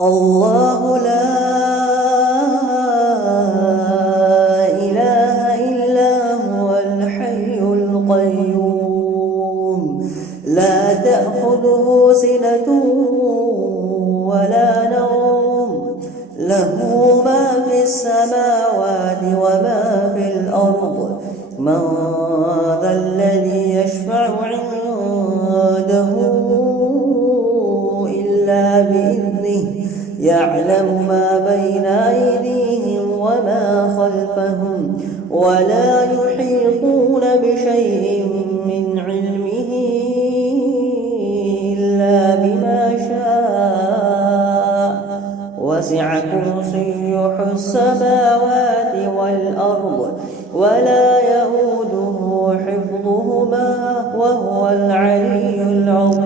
الله لا إله إلا هو الحي القيوم لا تأخذه سنة ولا نوم له ما في السماوات وما في الأرض من ذا الذي يشفع عنده إلا بإذنه يعلم ما بين أيديهم وما خلفهم ولا يحيطون بشيء من علمه إلا بما شاء وسع كرسيه السماوات والأرض ولا يئوده حفظهما وهو العلي العظيم.